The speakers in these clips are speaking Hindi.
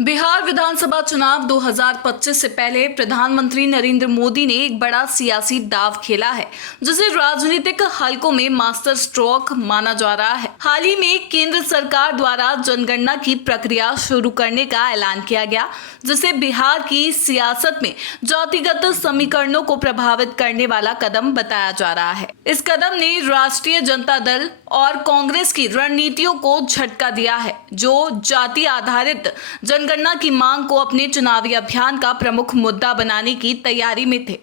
बिहार विधानसभा चुनाव 2025 से पहले प्रधानमंत्री नरेंद्र मोदी ने एक बड़ा सियासी दांव खेला है, जिसे राजनीतिक हलकों में मास्टर स्ट्रोक माना जा रहा है। हाल ही में केंद्र सरकार द्वारा जनगणना की प्रक्रिया शुरू करने का ऐलान किया गया, जिसे बिहार की सियासत में जातिगत समीकरणों को प्रभावित करने वाला कदम बताया जा रहा है। इस कदम ने राष्ट्रीय जनता दल और कांग्रेस की रणनीतियों को झटका दिया है, जो जाति आधारित जनगणना की मांग को अपने चुनावी अभियान का प्रमुख मुद्दा बनाने की तैयारी में थे।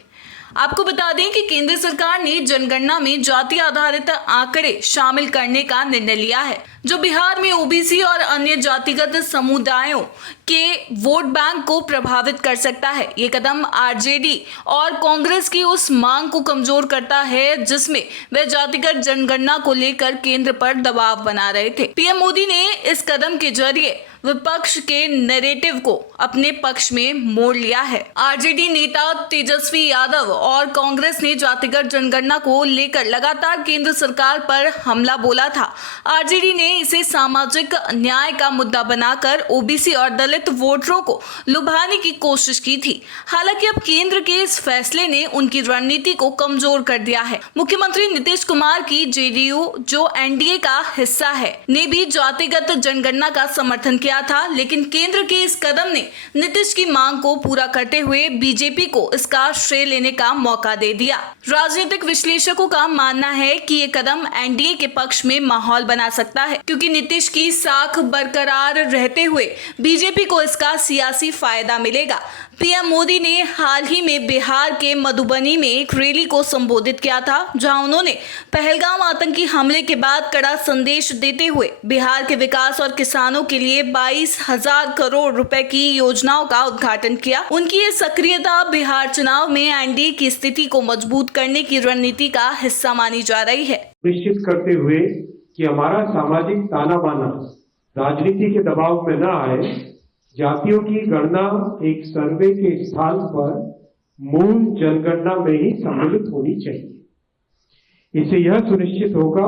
आपको बता दें कि केंद्र सरकार ने जनगणना में जाति आधारित आंकड़े शामिल करने का निर्णय लिया है, जो बिहार में ओबीसी और अन्य जातिगत समुदायों के वोट बैंक को प्रभावित कर सकता है। ये कदम आरजेडी और कांग्रेस की उस मांग को कमजोर करता है, जिसमें वे जातिगत जनगणना को लेकर केंद्र पर दबाव बना रहे थे। पीएम मोदी ने इस कदम के जरिए विपक्ष के नैरेटिव को अपने पक्ष में मोड़ लिया है। आरजेडी नेता तेजस्वी यादव और कांग्रेस ने जातिगत जनगणना को लेकर लगातार केंद्र सरकार पर हमला बोला था। आरजेडी ने इसे सामाजिक न्याय का मुद्दा बनाकर ओबीसी और दलित वोटरों को लुभाने की कोशिश की थी। हालांकि अब केंद्र के इस फैसले ने उनकी रणनीति को कमजोर कर दिया है। मुख्यमंत्री नीतीश कुमार की जेडीयू, जो एनडीए का हिस्सा है, ने भी जातिगत जनगणना का समर्थन किया था, लेकिन केंद्र के इस कदम ने नीतीश की मांग को पूरा करते हुए बीजेपी को इसका श्रेय लेने का मौका दे दिया। राजनीतिक विश्लेषकों का मानना है कि ये कदम एनडीए के पक्ष में माहौल बना सकता है, क्योंकि नीतीश की साख बरकरार रहते हुए बीजेपी को इसका सियासी फायदा मिलेगा। पीएम मोदी ने हाल ही में बिहार के मधुबनी में एक रैली को संबोधित किया था, जहां उन्होंने पहलगाम आतंकी हमले के बाद कड़ा संदेश देते हुए बिहार के विकास और किसानों के लिए 22,000 करोड़ रुपए की योजनाओं का उद्घाटन किया। उनकी ये सक्रियता बिहार चुनाव में एनडीए की स्थिति को मजबूत करने की रणनीति का हिस्सा मानी जा रही है। निश्चित करते हुए कि हमारा सामाजिक ताना बाना राजनीति के दबाव में न आए, जातियों की गणना एक सर्वे के स्थान पर मूल जनगणना में ही सम्मिलित होनी चाहिए। इससे यह सुनिश्चित होगा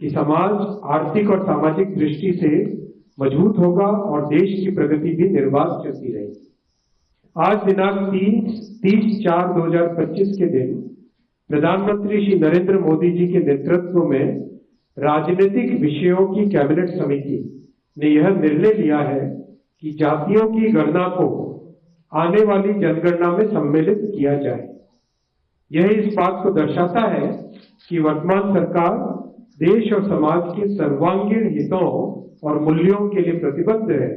कि समाज आर्थिक और सामाजिक दृष्टि से मजबूत होगा और देश की प्रगति भी निर्बाध चलती रहेगी। आज दिनांक 30/4/2025 के दिन प्रधानमंत्री श्री नरेंद्र मोदी जी के नेतृत्व में राजनीतिक विषयों की कैबिनेट समिति ने यह निर्णय लिया है कि जातियों की गणना को आने वाली जनगणना में सम्मिलित किया जाए। यह इस बात को दर्शाता है कि वर्तमान सरकार देश और समाज के सर्वांगीण हितों और मूल्यों के लिए प्रतिबद्ध है।